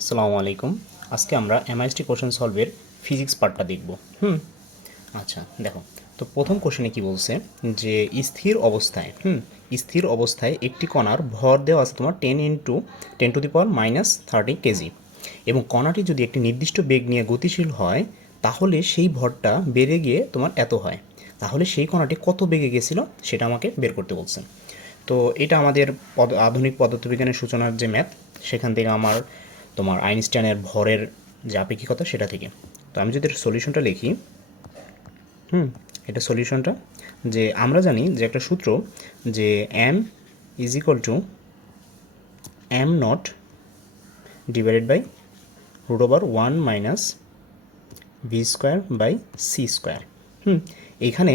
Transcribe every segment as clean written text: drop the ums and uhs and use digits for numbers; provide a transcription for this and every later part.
আসসালামু আলাইকুম। আজকে আমরা এমআইএসটি কোশ্চেন সলভের ফিজিক্স পার্টটা দেখব। আচ্ছা দেখো, তো প্রথম কোশ্চেনে কি বলছে যে স্থির অবস্থায় একটি কণার ভর দেওয়া আছে তোমার 10 × 10⁻³ কেজি, এবং কণাটি যদি একটি নির্দিষ্ট বেগ নিয়ে গতিশীল হয় তাহলে সেই ভরটা বেড়ে গিয়ে তোমার এত হয়। তাহলে সেই কণাটি কত বেগে গেছিল সেটা আমাকে বের করতে বলছে। তো এটা আমাদের আধুনিক পদার্থবিজ্ঞানের সূচনার যে ম্যাথ, সেখান থেকে আমার তোমার আইনস্টাইনের ভরের যে আপেক্ষিকতা সেটা থেকে। তো আমি যদি সলিউশনটা লিখি, এটা সলিউশনটা, যে আমরা জানি যে একটা সূত্র, যে M is equal to M not divided by √1 - v² / c²। এইখানে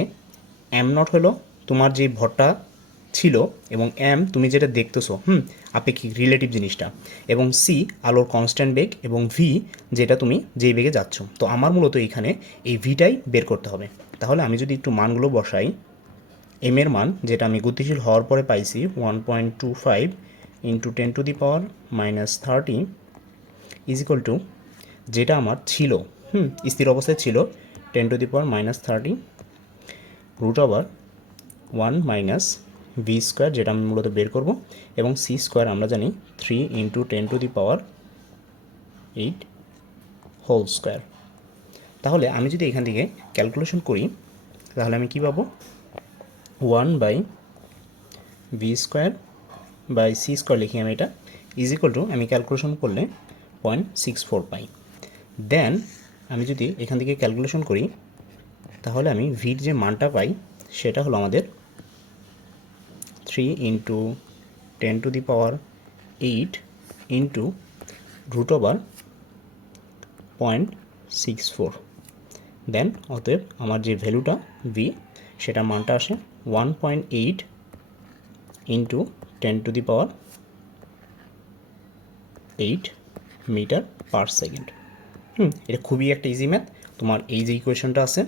এম নট হলো তোমার যে ভরটা ছিল, এবং এম তুমি যেটা দেখতেছো আপেক্ষিক রিলেটিভ জিনিসটা, এবং সি আলোর কনস্ট্যান্ট বেগ, এবং ভি যেটা তুমি যেই বেগে যাচ্ছ। তো আমার মূলত এইখানে এই ভিটাই বের করতে হবে। তাহলে আমি যদি একটু মানগুলো বসাই, এম এর মান যেটা আমি গতিশীল হওয়ার পরে পাইছি 1.25 × 10⁻³ ইজ ইকুয়াল টু, যেটা আমার ছিল স্থির অবস্থায় ছিল 10⁻³ √1 - যেটা আমি মূলত বের করব, এবং c² আমরা জানি 3 × 10⁻⁸²। তাহলে আমি যদি এখান থেকে ক্যালকুলেশন করি তাহলে আমি কী পাবো, 1/v² / c² লিখি আমি, এটা ইজ ইকুয়াল টু, আমি ক্যালকুলেশন করলে 0.64 পাই। দেন আমি যদি এখান থেকে ক্যালকুলেশন করি তাহলে আমি ভির যে মানটা পাই সেটা হলো আমাদের 3 × 10⁸ √0.64। দেন অতএব আমার যে ভ্যালুটা ভি, সেটার মানটা আসে 1.8 × 10⁸8 মিটার/সেকেন্ড। এটা খুবই একটা ইজি ম্যাথ। তোমার এই যে ইকুয়েশনটা আছে,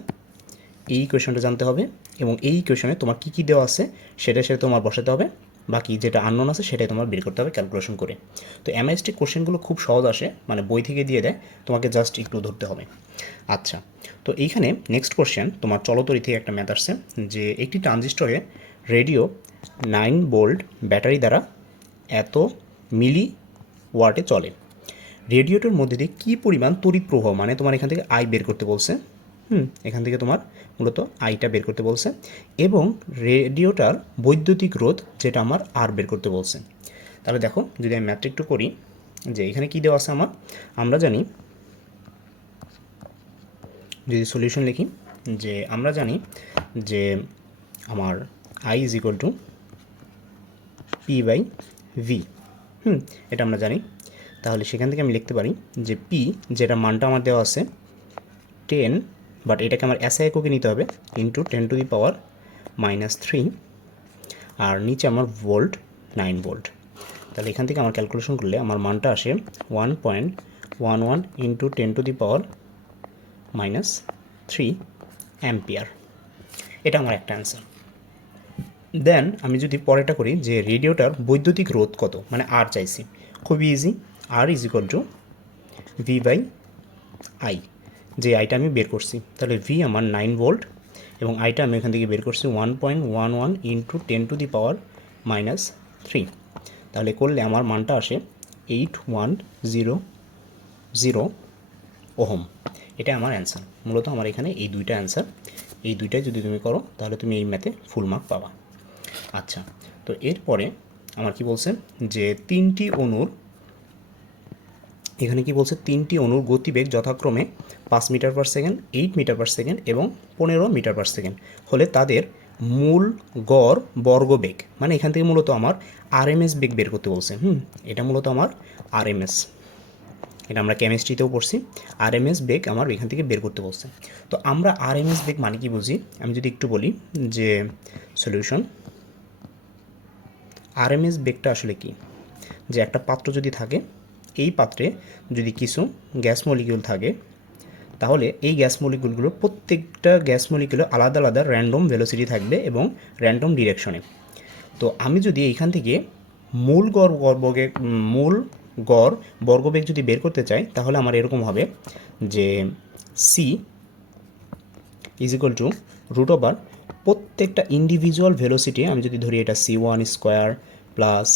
এই ইকুয়েশনটা জানতে হবে, এবং এই ইকুয়েশনে তোমার কী কী দেওয়া আছে সেটা তোমার বসাতে হবে। বাকি যেটা আননোন আছে সেটাই তোমার বের করতে হবে ক্যালকুলেশন করে। তো এমআইএসটি কোশ্চেনগুলো খুব সহজ আসে, মানে বই থেকে দিয়ে দেয়, তোমাকে জাস্ট একটু ধরতে হবে। আচ্ছা, তো এইখানে নেক্সট কোশ্চেন তোমার চলতরি থেকে একটা ম্যাথ আসছে, যে একটি ট্রানজিস্টরে রেডিও 9 ভোল্ট ব্যাটারি দ্বারা এত মিলি ওয়াটে চলে। রেডিওটার মধ্যে দিয়ে কী পরিমাণ তড়িৎ প্রবাহ, মানে তোমার এখান থেকে আই বের করতে বলছে। এখান থেকে তোমার মূলত আইটা বের করতে বলছে, এবং রেডিওটার বৈদ্যুতিক রোধ যেটা আমার আর বের করতে বলছে। তাহলে দেখো, যদি আমি ম্যাথটা একটু করি, যে এখানে কী দেওয়া আছে আমরা জানি, যদি সলিউশন লিখি, যে আমরা জানি যে আমার I is equal two P/V। এটা আমরা জানি। তাহলে সেখান থেকে আমি লিখতে পারি যে পি, যেটা মানটা আমার দেওয়া আছে 10, বাট এটাকে আমার এসআই এককে নিতে হবে, ইন্টু 10⁻⁻3, আর নিচে আমার ভোল্ট 9 ভোল্ট। তাহলে এখান থেকে আমার ক্যালকুলেশন করলে আমার মানটা আসে 1.11 × 10⁻³ অ্যাম্পিয়ার। এটা আমার একটা অ্যান্সার। দেন আমি যদি পরেরটা করি, যে রেডিওটার বৈদ্যুতিক রোধ কত, মানে আর চাইছি, খুবই easy. R is equal to V/I, যে আইটা আমি বের করছি। তাহলে ভি আমার 9 ভোল্ট, এবং আইটা আমি এখান থেকে বের করছি 1.11 × 10⁻³ তাহলে করলে আমার মানটা আসে 8100 ওহম। এটা আমার অ্যান্সার। মূলত আমার এখানে এই দুইটা অ্যান্সার, এই দুইটাই যদি তুমি করো তাহলে তুমি এই ম্যাথে ফুল মার্ক পাবা। আচ্ছা, তো এরপরে আমার কি বলছে, যে এখানে কি বলছে, 3টি অণুর গতিবেগ যথাক্রমে 5 মিটার/সেকেন্ড, 8 মিটার/সেকেন্ড এবং 15 মিটার/সেকেন্ড হলে তাদের মূল গড় বর্গবেগ, মানে এখান থেকে মূলত আমার আরএমএস বেগ বের করতে বলছে। এটা মূলত আমার আরএমএস, এটা আমরা কেমিস্ট্রিতেও পড়ছি। আরএমএস বেগ আমার এখান থেকে বের করতে বলছে। তো আমরা আরএমএস বেগ মানে কি বুঝি, আমি যদি একটু বলি, যে সলিউশন, আরএমএস বেগটা আসলে কি, যে একটা পাত্র যদি থাকে, এই পাত্রে যদি কিছু গ্যাস মলিকিউল থাকে, তাহলে এই গ্যাস মলিকিউলগুলো, প্রত্যেকটা গ্যাস মলিকিউলে আলাদা আলাদা র্যান্ডম ভেলোসিটি থাকবে এবং র্যান্ডম ডিরেকশনে। তো আমি যদি এইখান থেকে মূল গড় বর্গবেগ যদি বের করতে চাই তাহলে আমার এরকম হবে যে C is equal to root over প্রত্যেকটা ইন্ডিভিজুয়াল ভেলোসিটি আমি যদি ধরি এটা C1 square plus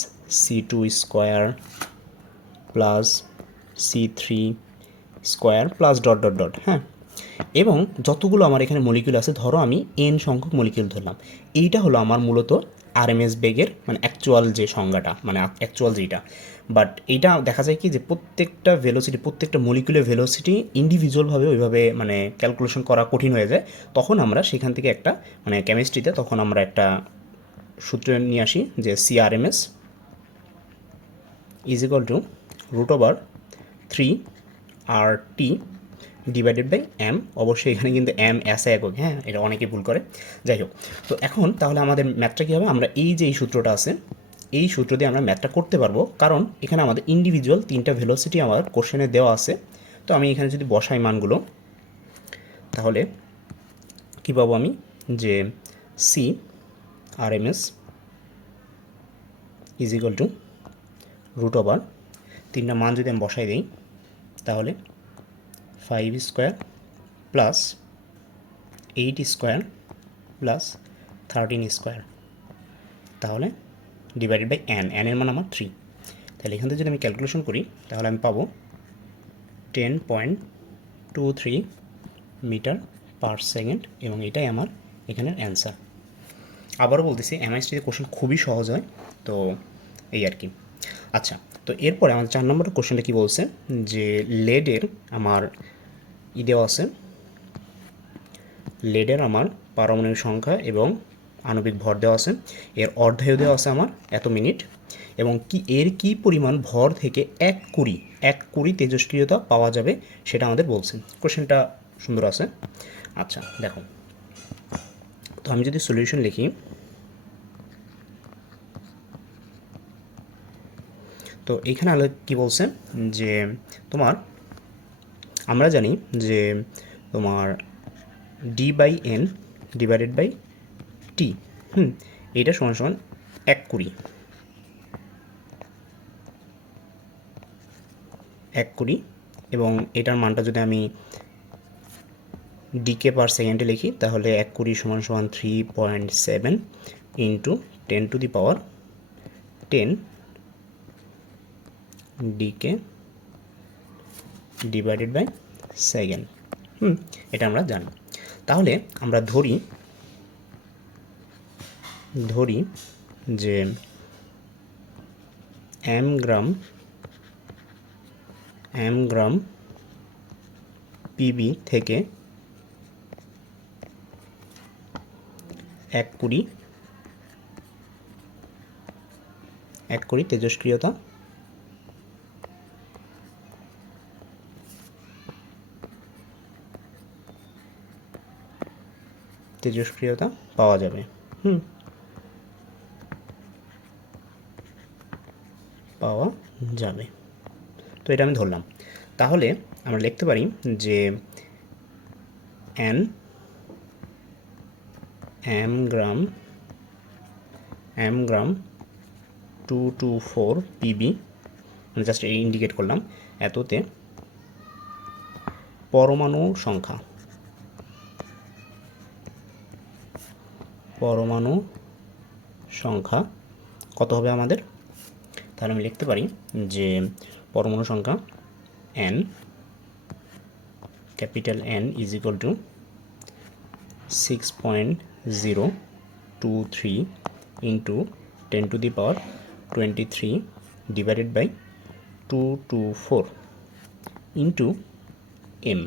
C2 square plus C3 square plus dot dot dot, হ্যাঁ, এবং যতগুলো আমার এখানে মলিকিউল আছে ধরো আমি এন সংখ্যক মলিকিউল ধরলাম, এইটা হলো আমার মূলত আরএমএস বেগের মানে অ্যাকচুয়াল যে সংজ্ঞাটা, মানে অ্যাকচুয়াল যেটা। বাট এইটা দেখা যায় কি যে প্রত্যেকটা ভেলোসিটি, প্রত্যেকটা মলিকুলের ভেলোসিটি ইন্ডিভিজুয়ালভাবে ওইভাবে মানে ক্যালকুলেশন করা কঠিন হয়ে যায়। তখন আমরা সেখান থেকে একটা মানে কেমিস্ট্রিতে তখন আমরা একটা সূত্র নিয়ে আসি যে CRMS is equal to root over 3RT divided by M. অবশ্যই এখানে কিন্তু এম এসে একক, হ্যাঁ, এটা অনেকে ভুল করে। যাই হোক, তো এখন তাহলে আমাদের ম্যাথটা কী হবে, আমরা এই যে এই সূত্রটা আছে এই সূত্র দিয়ে আমরা ম্যাথটা করতে পারবো, কারণ এখানে আমাদের ইন্ডিভিজুয়াল তিনটা ভেলোসিটি আমার কোশ্চেনে দেওয়া আছে। তো আমি এখানে যদি বসাই মানগুলো তাহলে কী পাবো আমি, যে C R M S is equal to root over তিনটা মান যদি আমি বসাই দিই তাহলে 5 square plus 8 square plus 13 square, তাহলে ডিভাইডেড বাই এনের মান আমার 3। তাহলে এখান থেকে যদি আমি ক্যালকুলেশন করি তাহলে আমি পাবো 10.23 মিটার পার সেকেন্ড, এবং এটাই আমার এখানের অ্যান্সার। আবারও বলতেছি এমআইএসটিতে কোশ্চেন খুবই সহজ হয়, তো এই আর কি। আচ্ছা, তো এরপরে আমার 4 নম্বরের কোশ্চেনটা কী বলছে, যে লেডের আমার দেওয়া আছে, লেডের আমার পারমাণবিক সংখ্যা এবং আণবিক ভর দেওয়া আছে, এর অর্ধায়ু দেওয়া আছে আমার এত মিনিট, এবং কি এর কি পরিমাণ ভর থেকে 1 কুড়ি তেজস্ক্রিয়তা পাওয়া যাবে সেটা আমাদের বলছে। কোশ্চেনটা সুন্দর আছে। আচ্ছা দেখো, তো আমি যদি সলিউশন লিখি, তো এইখানে আলো কী বলছে, যে তোমার আমরা জানি যে তোমার D/N ডিভাইডেড বাই টি, এইটা সমান সমান 1 কুড়ি, 1 কুড়ি, এবং এটার মানটা যদি আমি ডিকে পার সেকেন্ডে লিখি তাহলে 1 কুড়ি সমান সমান 3.7 into 10⁻10 decay divided by second. এটা আমরা জানি। তাহলে আমরা ধরি যে এম গ্রাম পিবি থেকে 1 কুড়ি তেজস্ক্রিয়তা পাওয়া যাবে। তো এটা আমি ধরলাম। তাহলে আমরা লিখতে পারি যে এম গ্রাম 224 পিবি, মানে জাস্ট ইন্ডিকেট করলাম, এততে পরমাণু সংখ্যা কত হবে আমাদের। তাহলে আমি লিখতে পারি যে পরমাণু সংখ্যা n, capital N is equal to 6.023 into 10⁻23 divided by 224 into m।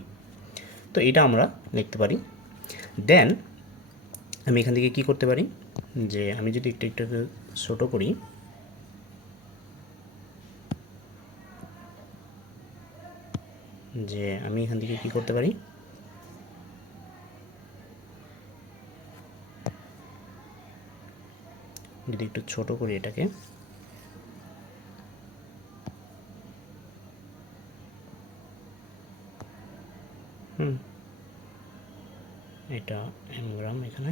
তো এটা আমরা লিখতে পারি। দেন আমি এখান থেকে কী করতে পারি, যে আমি যদি একটু ছোটো করি, যে আমি এখান থেকে কী করতে পারি, যদি একটু ছোট করি এটাকে, এটা এম গ্রাম এখানে,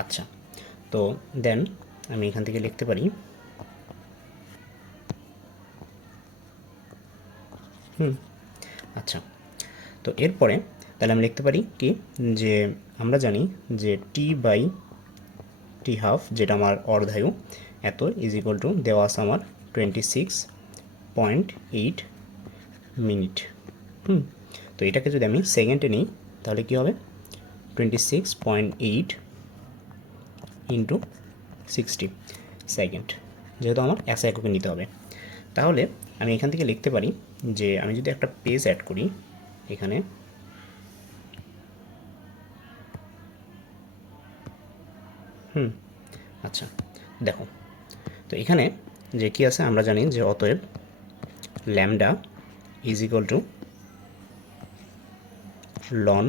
আচ্ছা, তো দেন আমি এখান থেকে লিখতে পারি আচ্ছা, তো এরপরে তাহলে আমি লিখতে পারি কি, যে আমরা জানি যে টি বাই টি হাফ, যেটা আমার অর্ধায়ু, এত ইজ ইকুয়াল টু দেওয়া আছে আমার 26.8 মিনিট। তো এটাকে যদি আমি সেকেন্ডে নিই তাহলে কি হবে, 26.8 ইন্টু 60 সেকেন্ড, যেহেতু আমার এসআই এককে নিতে হবে। তাহলে আমি এখান থেকে লিখতে পারি যে আমি যদি একটা পেজ অ্যাড করি এখানে, আচ্ছা দেখো, তো এখানে যে কি আছে আমরা জানি যে অতএব lambda is equal to ln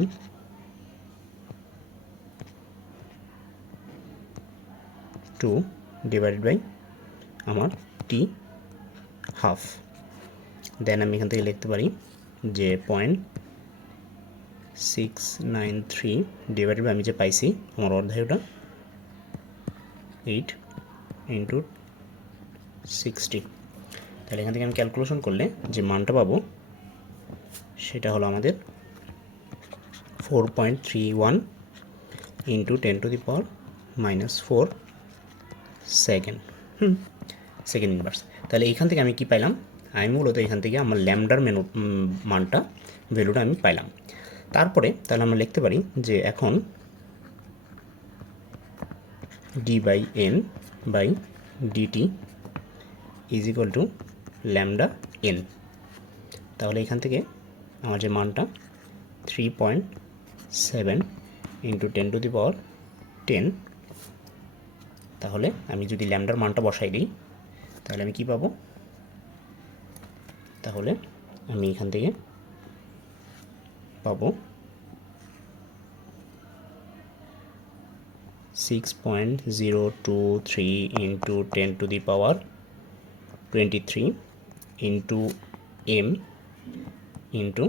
2 divided by আমার টি হাফ। দেন আমি এখান থেকে লিখতে পারি যে 0.693 ডিভাইডেড বাই আমি যে পাইছি আমার অর্ধায়ুটা 8 ইন্টু 60। তাহলে এখান থেকে আমি ক্যালকুলেশন করলে যে মানটা পাবো সেটা হলো আমাদের 4.31 ইন্টু 10⁻⁻⁴ সেকেন্ড, সেকেন্ড ইনভার্স। তাহলে এইখান থেকে আমি কি পাইলাম, আমি মূলত এখান থেকে আমার ল্যামডার মানটা ভ্যালুটা আমি পাইলাম। তারপরে তাহলে আমরা লিখতে পারি যে এখন D by N by DT is equal to lambda N. তাহলে এখান থেকে আমার যে মানটা 3.7 ইন্টু 10⁻10, তাহলে আমি যদি ল্যামডার মানটা বসাই দিই তাহলে আমি কি পাবো, তাহলে আমি এখান থেকে পাবো 6.023 into 10⁻23 into M into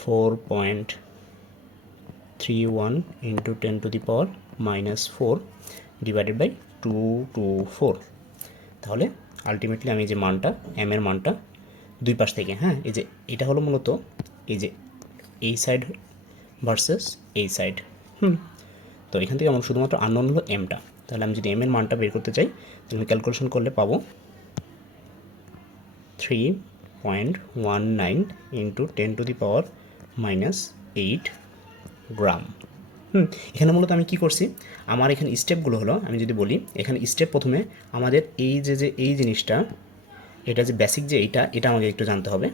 4.31 into 10⁻⁻⁴ divided by 224। তাহলে আলটিমেটলি আমি যে মানটা এম এর মানটা দুই পাশ থেকে, হ্যাঁ এই যে এটা হলো মূলত এই যে এই সাইড ভার্সেস এই সাইড, তো এখান থেকে আমার শুধুমাত্র আননোন হলো এমটা। তাহলে আমি যদি এম এর মানটা বের করতে চাই তাহলে আমি ক্যালকুলেশন করলে পাবো 3.19 ইন্টু 10⁻⁻8 গ্রাম। এখানে মূলত আমি কি করছি, আমার এখানে স্টেপগুলো হলো, আমি যদি বলি এখানে স্টেপ প্রথমে আমাদের এই যে এই জিনিসটা, এটা যে বেসিক যে এটা আমাকে একটু জানতে হবে,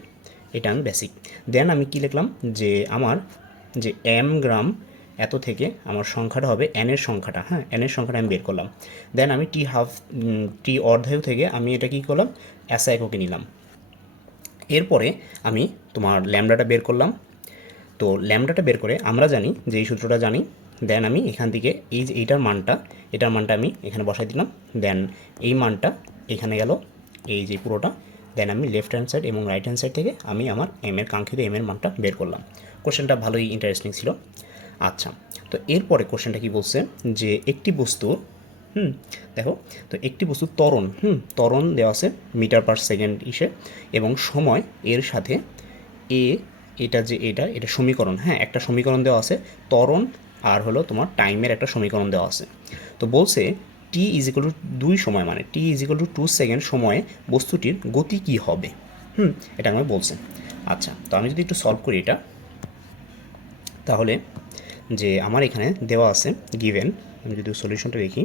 এটা আমি বেসিক। দেন আমি কি লিখলাম যে আমার যে এম গ্রাম এত থেকে আমার সংখ্যাটা হবে এন এর সংখ্যাটা, হ্যাঁ এন এর সংখ্যাটা আমি বের করলাম। দেন আমি টি হাফ টি অর্ধায়ু থেকে আমি এটা কী করলাম, এসআই এককে নিলাম। এরপরে আমি তোমার ল্যামডাটা বের করলাম। তো ল্যামডাটা বের করে আমরা জানি যে এই সূত্রটা জানি। দেন আমি এখান থেকে এই যে এটার মানটা আমি এখানে বসাই দিলাম। দেন এই মানটা এখানে গেল এই যে পুরোটা। দেন আমি লেফট হ্যান্ড সাইড এবং রাইট হ্যান্ড সাইড থেকে আমি আমার এম এর কাঙ্ক্ষিত এম এর মানটা বের করলাম। কোশ্চেনটা ভালোই ইন্টারেস্টিং ছিল। আচ্ছা, তো এরপরে কোশ্চেনটা কি বলছে যে একটি বস্তু, দেখো, তো একটি বস্তু ত্বরণ দেওয়া আছে মিটার পার সেকেন্ড ইসে, এবং সময় এর সাথে এটা যে এটা সমীকরণ, হ্যাঁ একটা সমীকরণ দেওয়া আছে, ত্বরণ আর হলো তোমার টাইমের একটা সমীকরণ দেওয়া আছে। তো বলছে টি ইজ ইকুয়াল টু 2 সময়, মানে টি ইজ ইকুয়াল টু 2 সেকেন্ড সময়ে বস্তুটির গতি কী হবে, এটা আমাকে বলছে। আচ্ছা, তো আমি যদি একটু সলভ করি এটা, তাহলে যে আমার এখানে দেওয়া আছে গিভেন, আমি যদি সলিউশনটা দেখি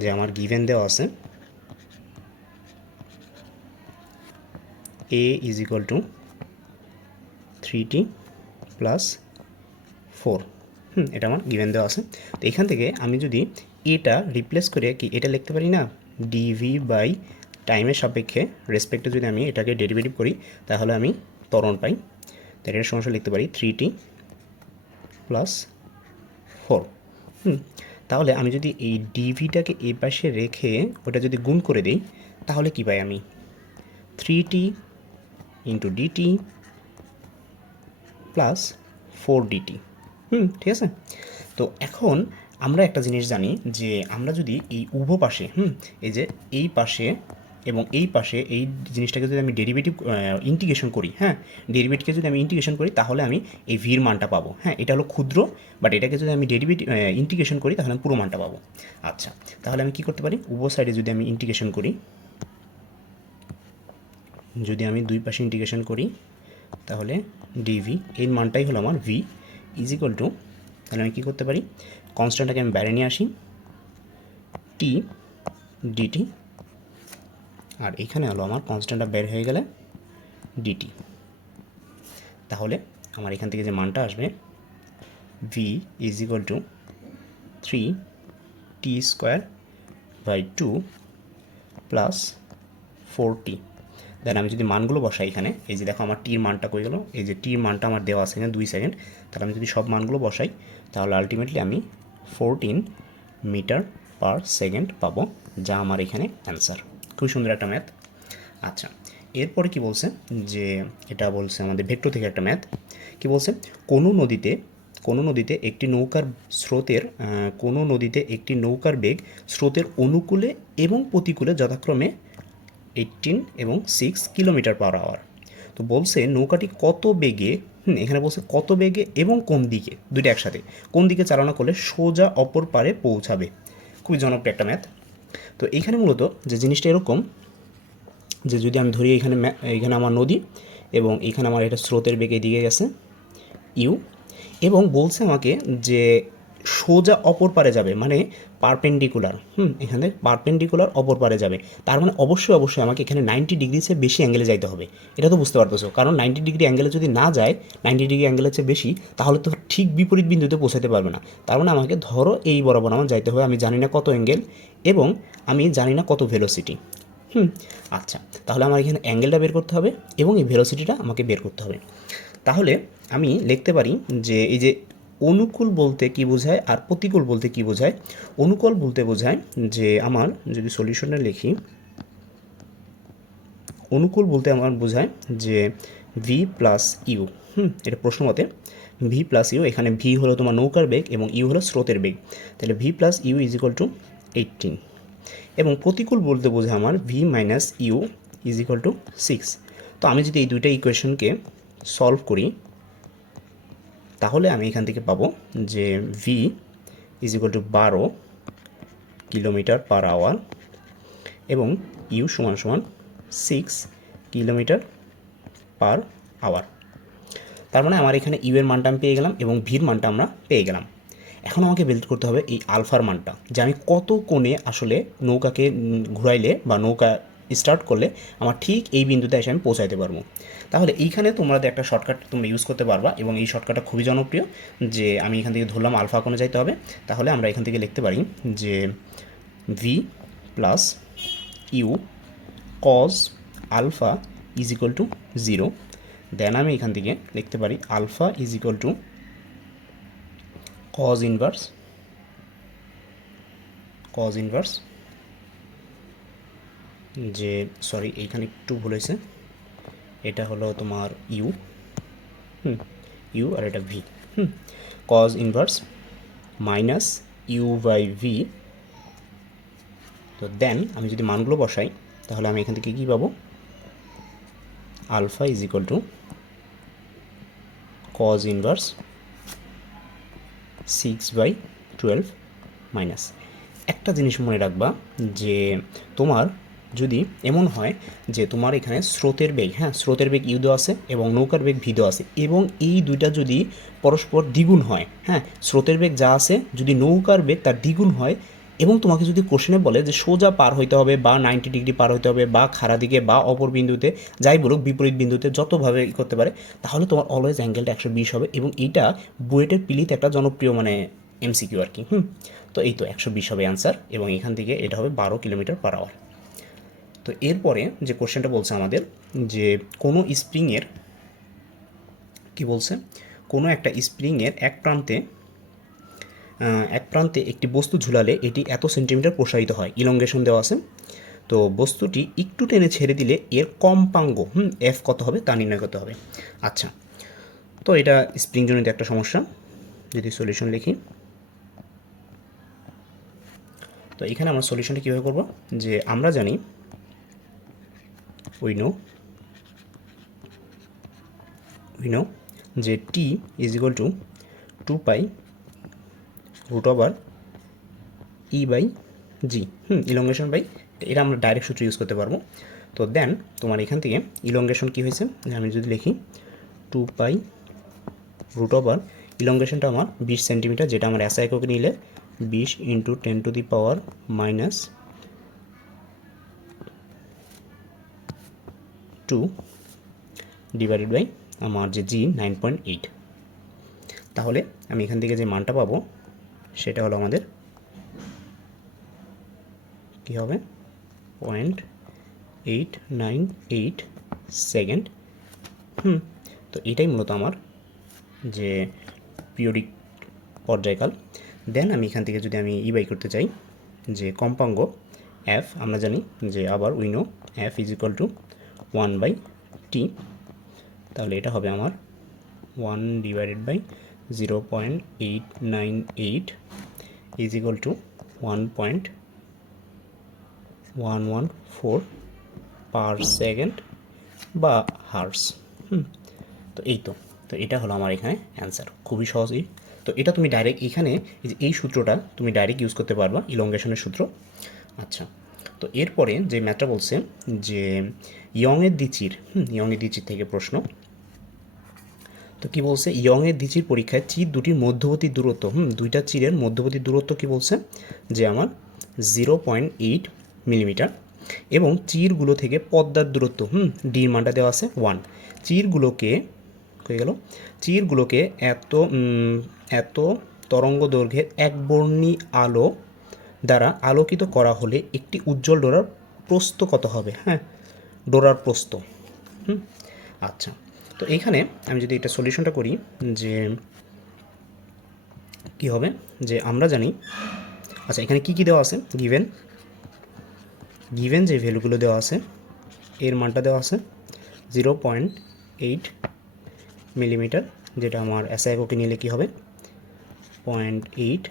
যে আমার গিভেন দেওয়া আছে a is equal to 3t plus 4, এটা আমার গিভেন দেওয়া আছে। তো এখান থেকে আমি যদি এটা রিপ্লেস করে কি এটা লিখতে পারি না, ডিভি বাই টাইমের সাপেক্ষে রেসপেক্টে যদি আমি এটাকে ডেরিভেটিভ করি তাহলে আমি ত্বরণ পাই। তাই এটার সমস্যা লিখতে পারি 3t প্লাস 4। তাহলে আমি যদি এই ডিভিটাকে এই পাশে রেখে ওটা যদি গুণ করে দিই তাহলে কি পাই আমি, 3t into DT plus 4dt। ঠিক আছে। তো এখন আমরা একটা জিনিস জানি যে আমরা যদি এই উভয় পাশে এই যে এই পাশে এবং এই পাশে এই জিনিসটাকে যদি আমি ডেরিভেটিভ ইন্টিগ্রেশন করি, হ্যাঁ, ডেরিভেটিভকে যদি আমি ইন্টিগ্রেশন করি তাহলে আমি এই ভির মানটা পাবো। হ্যাঁ, এটা হলো ক্ষুদ্র, বাট এটাকে যদি আমি ডেরিভেটিভ ইন্টিগ্রেশন করি তাহলে আমি পুরো মানটা পাবো। আচ্ছা, তাহলে আমি কী করতে পারি, উভয় সাইডে যদি আমি ইন্টিগ্রেশন করি, যদি আমি দুই পাশে ইন্টিগ্রেশন করি তাহলে ডিভি এর মানটাই হলো আমার ভি ইজ ইকুয়াল টু, তাহলে আমি কী করতে পারি, কনস্ট্যান্টটাকে আমি বাইরে নিয়ে আসি, টি ডিটি, আর এখানে হলো আমার কনস্ট্যান্টটা বের হয়ে গেলে ডিটি। তাহলে আমার এখান থেকে যে মানটা আসবে V is equal two 3t²/2 plus 4t। দেন আমি যদি মানগুলো বসাই এখানে, এই যে দেখো আমার টির মানটা কই গেল, এই যে টির মানটা আমার দেওয়া আছে এখানে 2 সেকেন্ড, তাহলে আমি যদি সব মানগুলো বসাই তাহলে আলটিমেটলি আমি 14 মিটার পার সেকেন্ড পাবো, যা আমার এখানে অ্যান্সার। খুব সুন্দর একটা ম্যাথ। আচ্ছা, এরপরে কি বলছে, যে এটা বলছে আমাদের ভেক্টর থেকে একটা ম্যাথ। কি বলছে, কোনো নদীতে একটি নৌকার বেগ স্রোতের অনুকূলে এবং প্রতিকূলে যথাক্রমে 18 এবং 6 কিলোমিটার/আওয়ার। তো বলছে নৌকাটি কত বেগে, এখানে বলছে কত বেগে এবং কোন দিকে, দুইটা একসাথে, কোন দিকে চালনা করলে সোজা অপর পারে পৌঁছাবে। খুবই জনপ্রিয় একটা ম্যাথ। তো এইখানে মূলত যে জিনিসটা এরকম, যে যদি আমি ধরি এখানে আমার নদী এবং এখানে আমার এটা স্রোতের বেগ এদিকে গেছে ইউ, এবং বলছে আমাকে যে সোজা অপর পারে যাবে, মানে পারপেন্ডিকুলার, এখানে পারপেন্ডিকুলার অপর পারে যাবে, তার মানে অবশ্যই আমাকে এখানে 90 ডিগ্রির বেশি অ্যাঙ্গেলে যাইতে হবে। এটা তো বুঝতে পারতেছো, কারণ 90 ডিগ্রি অ্যাঙ্গেলে যদি না যায়, 90 ডিগ্রি অ্যাঙ্গেলের চেয়ে বেশি, তাহলে তো ঠিক বিপরীত বিন্দুতে পৌঁছাতে পারবে না। তার মানে আমাকে ধরো এই বরাবর আমার যাইতে হবে, আমি জানি না কত অ্যাঙ্গেল এবং আমি জানি না কত ভেলোসিটি। আচ্ছা, তাহলে আমার এখানে অ্যাঙ্গেলটা বের করতে হবে এবং এই ভেলোসিটিটা আমাকে বের করতে হবে। তাহলে আমি লিখতে পারি যে এই যে অনুকূল বলতে কি বোঝায় আর প্রতিকূল বলতে কি বোঝায়। অনুকূল বলতে বোঝায় যে আমার, যদি সলিউশনটা লিখি, অনুকূল বলতে আমার বোঝায় যে ভি প্লাস ইউ, এটা প্রশ্ন মতে ভি প্লাস ইউ, এখানে ভি হলো তোমার নৌকার বেগ এবং ইউ হলো স্রোতের বেগ, তাহলে V plus U is equal to 18। এবং প্রতিকূল বলতে বোঝায় আমার V minus U is equal to 6। তো আমি যদি এই দুইটা ইকুয়েশনকে সলভ করি তাহলে আমি এখান থেকে পাবো যে ভি ইজ ইকুয়াল টু 12 কিলোমিটার/আওয়ার এবং ইউ সমান 6 কিলোমিটার/আওয়ার। তার মানে আমার এখানে ইউ এর মানটা আমি পেয়ে গেলাম এবং ভির মানটা আমরা পেয়ে গেলাম। এখন আমাকে বের করতে হবে এই আলফার মানটা, যে আমি কত কোণে আসলে নৌকাকে ঘুরাইলে বা নৌকা স্টার্ট করলে আমার ঠিক এই বিন্দুতে এসে আমি পৌঁছাইতে পারবো। তাহলে এইখানে তোমরা একটা শর্টকাট তোমরা ইউজ করতে পারবা এবং এই শর্টকাটটা খুবই জনপ্রিয়, যে আমি এখান থেকে ধরলাম আলফা কোণে যাইতে হবে, তাহলে আমরা এখান থেকে লিখতে পারি যে V plus U cos alpha is equal to 0। Then আমি এখান থেকে লিখতে পারি alpha is equal to cos inverse, যে সরি এইখানে একটু ভুল হয়েছে, এটা হলো তোমার ইউ আর এটা V, cos inverse minus U by V. তো দেন আমি যদি মানগুলো বসাই তাহলে আমি এখান থেকে কী পাবো, alpha is equal to cos inverse 6/12 minus. একটা জিনিস মনে রাখবা, যে তোমার যদি এমন হয় যে তোমার এখানে স্রোতের বেগ ইউ দেওয়া আছে এবং নৌকার বেগ ভি দেওয়া আছে, এবং এই দুইটা যদি পরস্পর দ্বিগুণ হয়, স্রোতের বেগ যা আছে যদি নৌকার বেগ তার দ্বিগুণ হয়, এবং তোমাকে যদি কোশ্চেনে বলে যে সোজা পার হইতে হবে বা 90 ডিগ্রি পার হইতে হবে বা খাড়া দিকে বা অপর বিন্দুতে, যাই বলুক বিপরীত বিন্দুতে যতভাবে করতে পারে, তাহলে তোমার অলওয়েজ অ্যাঙ্গেলটা 120 হবে। এবং এইটা বুয়েটের পিলিতে একটা জনপ্রিয় এমসিকিউ আর কি। তো এই তো 120 হবে অ্যান্সার, এবং এখান থেকে এটা হবে 12 কিলোমিটার/আওয়ার। তো এরপরে যে কোশ্চেনটা বলছে আমাদের, যে কোনো স্প্রিংয়ের কি বলছে, কোনো একটা স্প্রিংয়ের এক প্রান্তে একটি বস্তু ঝুলালে এটি এত সেন্টিমিটার প্রসারিত হয়, ইলঙ্গেশন দেওয়া আছে। তো বস্তুটি একটু টেনে ছেড়ে দিলে এর কম্পাঙ্গ এফ কত হবে তা নির্ণয় করতে হবে। আচ্ছা, তো এটা স্প্রিংজনিত একটা সমস্যা। যদি সলিউশন লিখি, তো এখানে আমরা সলিউশনটা কীভাবে করব, যে আমরা জানি উই নো যে t is equal to 2 pi root over e by g, elongation by, এটা আমরা ডাইরেক্ট সূত্র ইউজ করতে পারবো। তো দেন তোমার এখান থেকে ইলংগেশন কী হয়েছে, আমি যদি লিখি 2 পাই রুট ওভার, ইলংগেশনটা আমার 20 সেন্টিমিটার, যেটা আমার এসআই এককে নিলে 20 ইন্টু 10⁻² ডিভাইডেড বাই আমার যে জি 9.8। তাহলে আমি এখান থেকে যে মানটা পাবো সেটা হলো আমাদের কী হবে 0.898 সেকেন্ড। তো এটাই মূলত আমার যে পিরিয়ডিক পর্যায়কাল। দেন আমি এখান থেকে যদি আমি বাই করতে চাই যে কম্পাঙ্গ এফ, আমরা জানি যে আবার we know F is equal two 1/t, তাহলে এটা হবে আমার 1/0.898 is equal two 1.114 per second বা হার্স। তো এই তো এটা হলো আমার এখানে অ্যান্সার, খুবই সহজই। তো এটা তুমি ডাইরেক্ট এখানে এই সূত্রটা তুমি ডাইরেক্ট ইউজ করতে পারবা, ইলংগেশনের সূত্র। আচ্ছা, তো এরপরে যে ম্যাথটা বলছে যে ইয়ংয়ের দ্বিচির, ইয়ংয়ের দ্বিচির থেকে প্রশ্ন। তো কি বলছে, ইয়ংয়ের দ্বিচির পরীক্ষায় চির দুটির মধ্যবর্তী দূরত্ব, দুইটা চিরের মধ্যবর্তী দূরত্ব কি বলছে যে আমার 0.8 মিলিমিটার, এবং চিরগুলো থেকে পদ্মার দূরত্ব, ডির মানটা দেওয়া আছে 1। চিরগুলোকে হয়ে গেল, চিরগুলোকে এত তরঙ্গ দৈর্ঘ্যের একবর্ণী আলো দ্বারা আলোকিত করা হলে একটি উজ্জ্বল ডোরার প্রস্থ কত হবে? ডোরার প্রস্থ। আচ্ছা, তো এইখানে আমি যদি এটা সলিউশনটা করি যে কি হবে, যে আমরা জানি, আচ্ছা এখানে কি দেওয়া আছে, গিভেন যে ভ্যালুগুলো দেওয়া আছে এর মানটা দেওয়া আছে 0.8 মিলিমিটার, যেটা আমার এসআই এককে নিলে কী হবে 0.8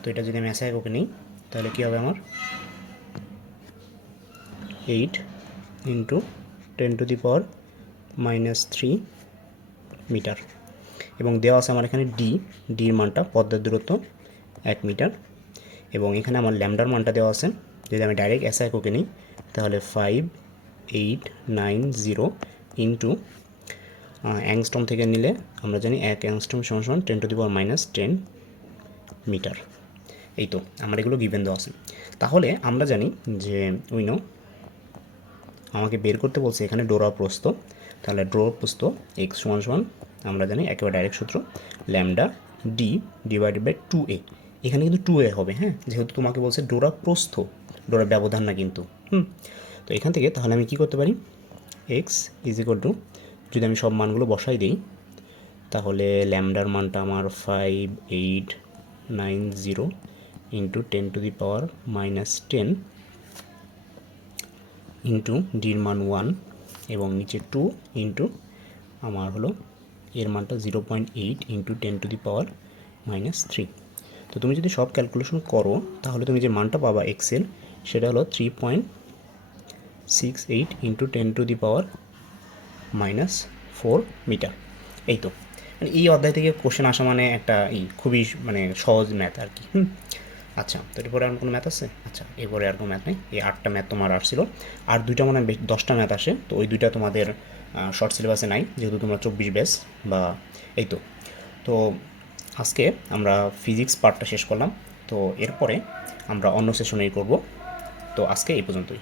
তো এটা যদি আমি এসআই এককে নিই তাহলে কী হবে আমার 8 ইন্টু 10⁻³ মিটার, এবং দেওয়া আছে আমার এখানে ডির মানটা পদ্মার দূরত্ব 1 মিটার, এবং এখানে আমার ল্যামডার মানটা দেওয়া আছে, যদি আমি ডাইরেক্ট এসআই এককে নিই তাহলে 5890 ইন্টু অ্যাংস্ট্রম থেকে নিলে আমরা জানি 1 অ্যাংস্ট্রম সমান 10⁻⁻10 মিটার। এই তো আমার এগুলো গিভেন দেওয়া আছে। তাহলে আমরা জানি যে উই নো আমাকে বের করতে বলছে এখানে ডোরা প্রস্থ, তাহলে ডোরা প্রস্থ এক্স সমান আমরা জানি একেবারে ডাইরেক্ট সূত্র lambda D divided by 2a। এখানে কিন্তু 2a হবে, যেহেতু তোমাকে বলছে ডোরা প্রস্থ, ডোরা ব্যবধান না কিন্তু। তো এখান থেকে তাহলে আমি কি করতে পারি, এক্স ইজ ইকুয়াল টু, যদি আমি সব মানগুলো বসাই দিই তাহলে ল্যামডার মানটা আমার 5890 ইন্টু 10⁻⁻10 ইন্টু ডির মান 1 এবং নিচে 2 ইন্টু আমার হলো এর মানটা 0.8 ইন্টু 10⁻⁻3। তো তুমি যদি সব ক্যালকুলেশন করো তাহলে তুমি যে মানটা পাবা এক্সেল সেটা হলো 3.68 ইন্টু 10⁻⁻4 মিটার। এই তো মানে এই অধ্যায় থেকে কোশ্চেন আসা মানে একটা খুবই মানে সহজ ম্যাথ আর কি। আচ্ছা, তো এরপরে আর কোনো ম্যাথ আছে? আচ্ছা, এরপরে আর কোনো ম্যাথ নেই, এই 8টা ম্যাথ তোমার আসছিল, আর 2টা মানে 10টা ম্যাথ আসে, তো ওই 2টা তোমাদের শর্ট সিলেবাসে নাই, যেহেতু তোমরা 24 ব্যাচ বা এই তো। তো আজকে আমরা ফিজিক্স পার্টটা শেষ করলাম, তো এরপরে আমরা অন্য সেশনেই করব। তো আজকে এই পর্যন্তই।